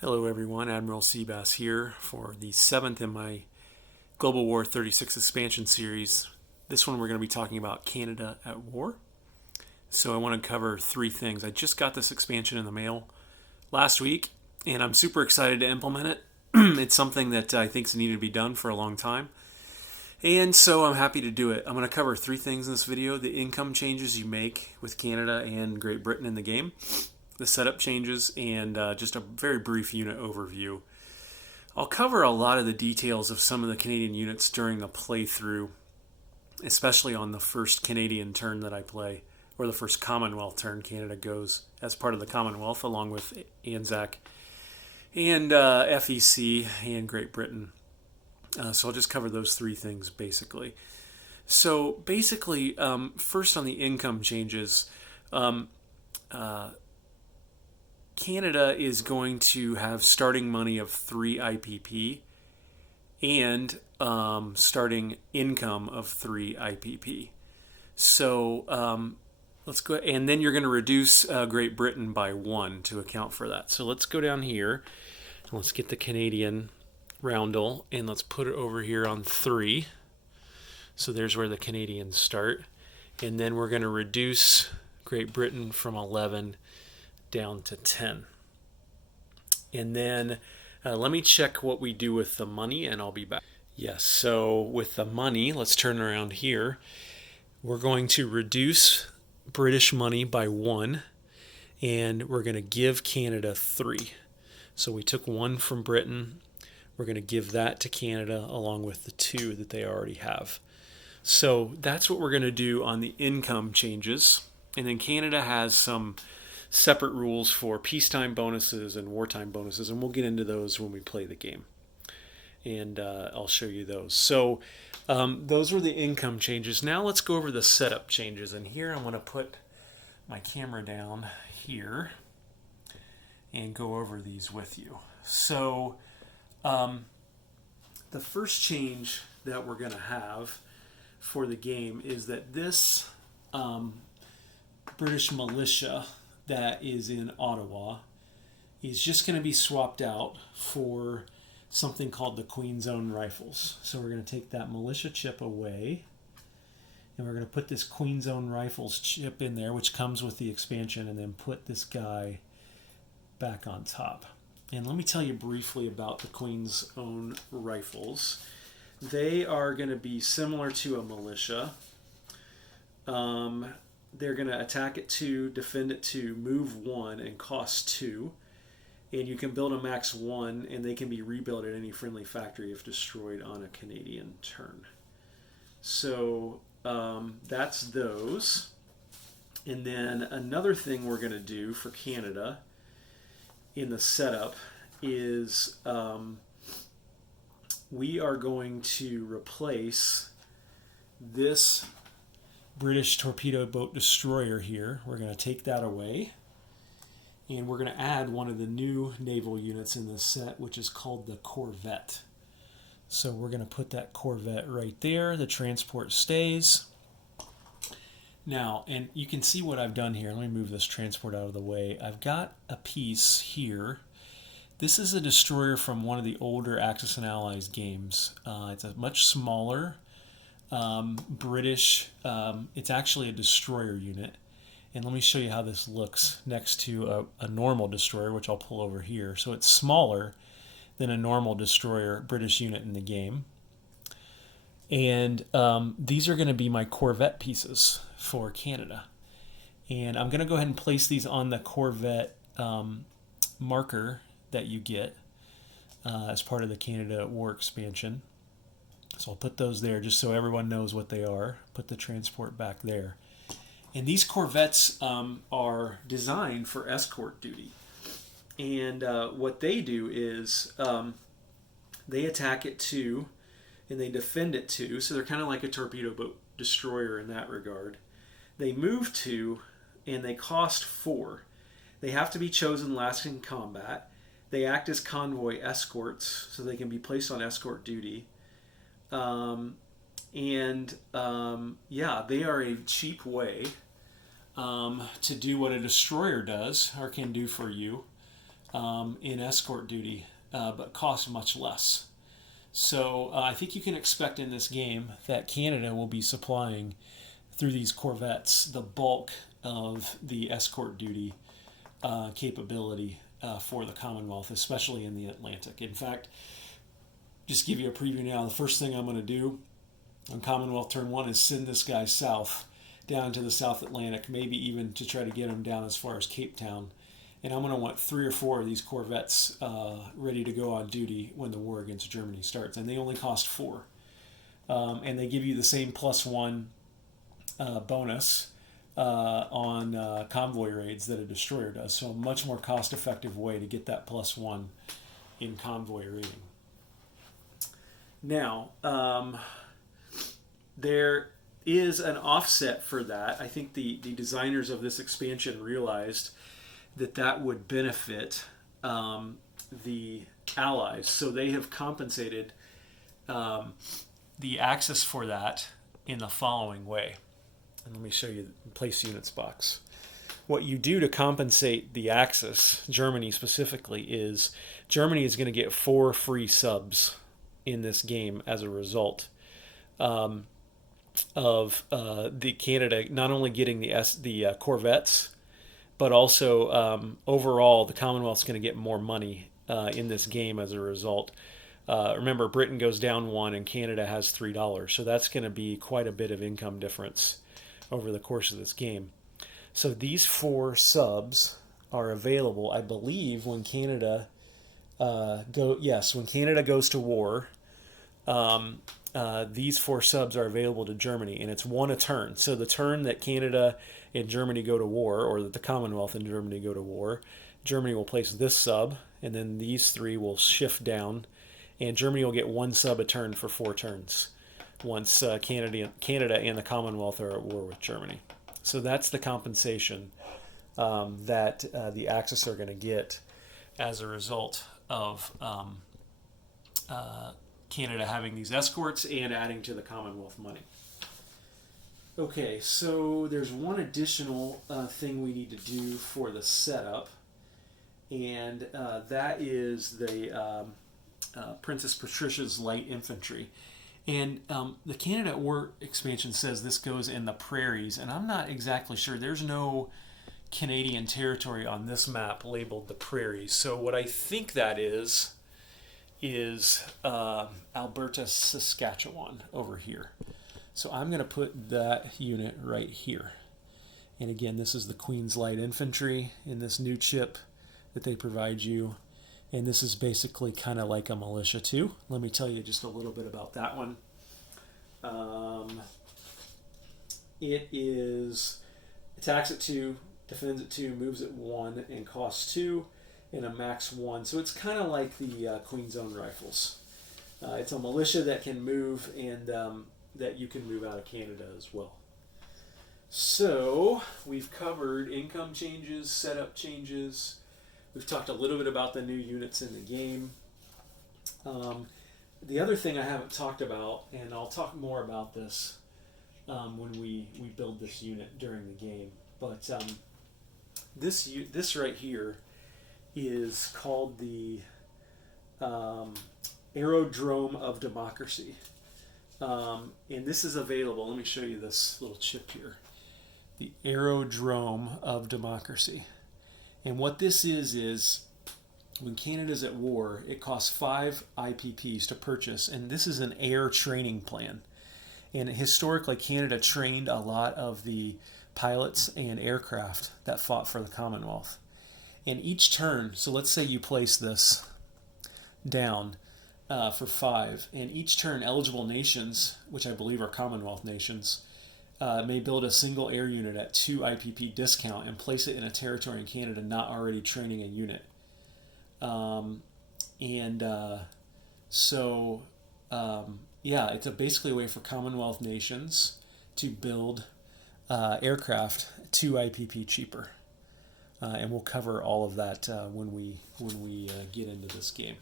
Hello everyone, Admiral Seabass here for the 7th in my Global War 36 expansion series. This one we're going to be talking about Canada at War. So I want to cover three things. I just got this expansion in the mail last week and I'm super excited to implement it. It's something that I think is needed to be done for a long time. And so I'm happy to do it. I'm going to cover three things in this video: the income changes you make with Canada and Great Britain in the game, the setup changes, and just a very brief unit overview. I'll cover a lot of the details of some of the Canadian units during the playthrough, especially on the first Canadian turn that I play, or the first Commonwealth turn Canada goes as part of the Commonwealth, along with ANZAC and FEC and Great Britain. So I'll just cover those three things basically. So basically, first on the income changes, Canada is going to have starting money of 3 IPP and starting income of 3 IPP. So let's go, and then you're going to reduce Great Britain by 1 to account for that. So let's go down here and let's get the Canadian roundel and let's put it over here on 3. So there's where the Canadians start. And then we're going to reduce Great Britain from 11 down to 10. And then let me check what we do with the money and I'll be back. Yes, so with the money, let's turn around here. We're going to reduce British money by 1 and we're going to give Canada 3. So we took 1 from Britain. We're going to give that to Canada along with the 2 that they already have. So that's what we're going to do on the income changes. And then Canada has some separate rules for peacetime bonuses and wartime bonuses, and we'll get into those when we play the game. And I'll show you those. So those were the income changes. Now let's go over the setup changes. And here I'm going to put my camera down here and go over these with you. So the first change that we're going to have for the game is that this British militia that is in Ottawa is just going to be swapped out for something called the Queen's Own Rifles. So we're going to take that militia chip away and we're going to put this Queen's Own Rifles chip in there, which comes with the expansion, and then put this guy back on top. And let me tell you briefly about the Queen's Own Rifles. They are going to be similar to a militia. They're going to attack at 2, defend at 2, move 1, and cost 2. And you can build a max 1, and they can be rebuilt at any friendly factory if destroyed on a Canadian turn. So that's those. And then another thing we're going to do for Canada in the setup is we are going to replace this British torpedo boat destroyer here. We're going to take that away and we're going to add one of the new naval units in this set, which is called the Corvette. So we're going to put that Corvette right there. The transport stays. Now, and you can see what I've done here. Let me move this transport out of the way. I've got a piece here. This is a destroyer from one of the older Axis and Allies games. It's a much smaller British, it's actually a destroyer unit. And let me show you how this looks next to a normal destroyer, which I'll pull over here. So it's smaller than a normal destroyer British unit in the game. And these are going to be my Corvette pieces for Canada. And I'm going to go ahead and place these on the Corvette marker that you get as part of the Canada War expansion. So I'll put those there just so everyone knows what they are. Put the transport back there. And these Corvettes are designed for escort duty. And what they do is they attack at 2 and they defend at 2. So they're kind of like a torpedo boat destroyer in that regard. They move 2 and they cost 4. They have to be chosen last in combat. They act as convoy escorts, so they can be placed on escort duty. Yeah, they are a cheap way to do what a destroyer does or can do for you. in escort duty, but cost much less. So I think you can expect in this game that Canada will be supplying through these Corvettes the bulk of the escort duty capability for the Commonwealth, especially in the Atlantic. In fact, just give you a preview now, the first thing I'm going to do on Commonwealth Turn 1 is send this guy south, down to the South Atlantic, maybe even to try to get him down as far as Cape Town. And I'm going to want 3 or 4 of these Corvettes ready to go on duty when the war against Germany starts. And they only cost 4. And they give you the same +1 bonus on convoy raids that a destroyer does. So a much more cost-effective way to get that +1 in convoy raiding. Now, there is an offset for that. I think the designers of this expansion realized that would benefit the Allies. So they have compensated the Axis for that in the following way. And let me show you the place units box. What you do to compensate the Axis, Germany specifically, is Germany is going to get 4 free subs in this game as a result of the Canada not only getting the Corvettes, but also overall the Commonwealth's going to get more money in this game as a result. Remember, Britain goes down 1 and Canada has $3, so that's going to be quite a bit of income difference over the course of this game. So these 4 subs are available, I believe, when Canada when Canada goes to war. These 4 subs are available to Germany, and it's 1 a turn. So the turn that Canada and Germany go to war, or that the Commonwealth and Germany go to war, Germany will place this sub, and then these 3 will shift down, and Germany will get 1 sub a turn for 4 turns once Canada and the Commonwealth are at war with Germany. So that's the compensation that the Axis are going to get as a result of Canada having these escorts and adding to the Commonwealth money. Okay, so there's one additional thing we need to do for the setup, and that is the Princess Patricia's Light Infantry. And the Canada at War expansion says this goes in the prairies, and I'm not exactly sure. There's no Canadian territory on this map labeled the prairies. So what I think that is Alberta, Saskatchewan over here. So I'm going to put that unit right here. And again, this is the Queen's Light Infantry in this new chip that they provide you. And this is basically kind of like a militia too. Let me tell you just a little bit about that one. It attacks at 2, defends at 2, moves at 1, and costs 2, and a max 1. So it's kind of like the Queen's Own Rifles. It's a militia that can move, and that you can move out of Canada as well. So we've covered income changes, setup changes. We've talked a little bit about the new units in the game. The other thing I haven't talked about, and I'll talk more about this when we build this unit during the game, but this right here is called the Aerodrome of Democracy. And this is available. Let me show you this little chip here. The Aerodrome of Democracy. And what this is when Canada's at war, it costs 5 IPPs to purchase, and this is an air training plan. And historically, Canada trained a lot of the pilots and aircraft that fought for the Commonwealth. And each turn, so let's say you place this down for 5, and each turn eligible nations, which I believe are Commonwealth nations, may build a single air unit at 2 IPP discount and place it in a territory in Canada not already training a unit. It's basically a way for Commonwealth nations to build aircraft 2 IPP cheaper. And we'll cover all of that when we get into this game.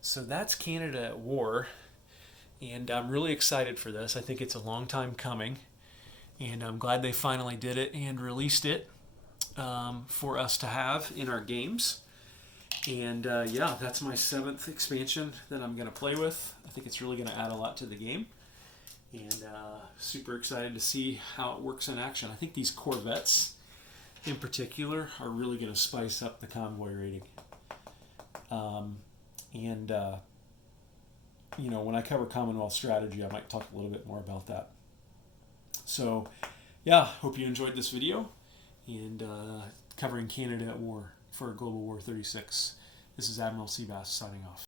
So that's Canada at War, and I'm really excited for this. I think it's a long time coming, and I'm glad they finally did it and released it for us to have in our games. And yeah, that's my 7th expansion that I'm going to play with. I think it's really going to add a lot to the game. And super excited to see how it works in action. I think these Corvettes in particular are really going to spice up the convoy rating. And you know, when I cover Commonwealth strategy, I might talk a little bit more about that. So yeah, hope you enjoyed this video, and covering Canada at war for Global War 36. This is Admiral Seabass signing off.